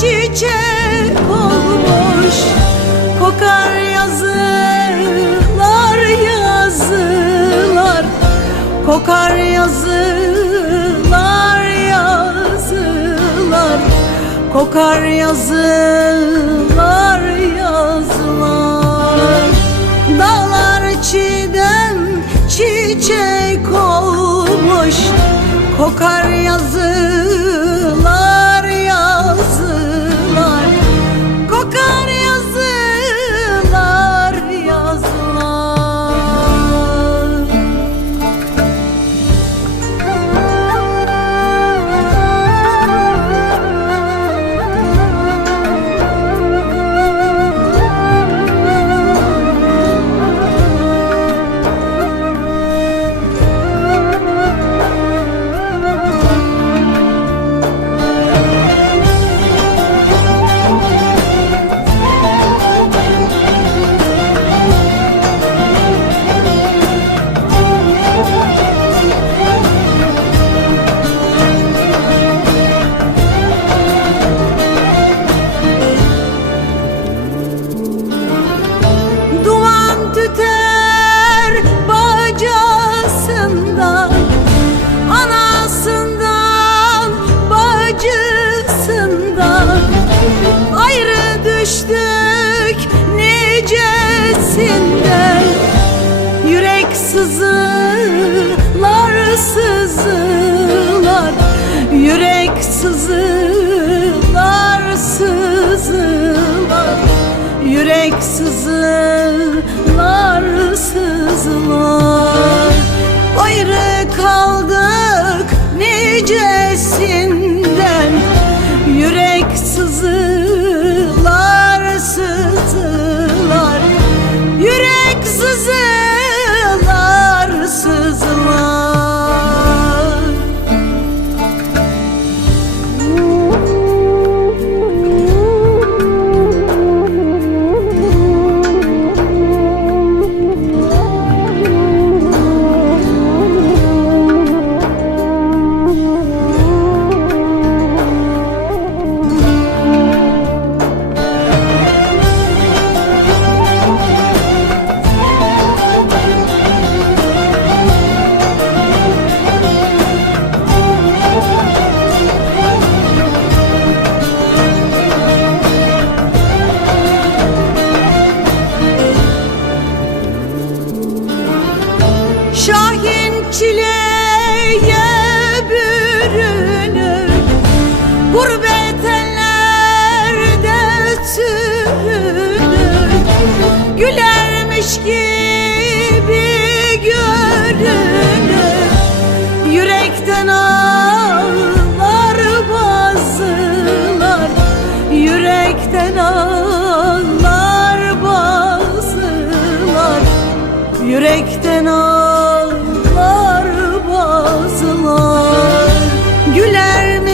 çiçek olmuş Kokar yazılar yazılar. Kokar yazılar yazılar. Kokar yazılar yazılar. Dağlar çiğdem çiçek olmuş Kokar yazılar Yürek sızılar sızılar Yürek sızılar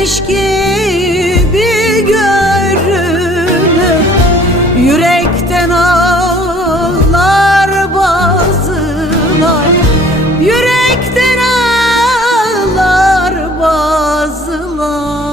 Yanmış gibi görünür. Yürekten ağlar bazılar. Yürekten ağlar bazılar.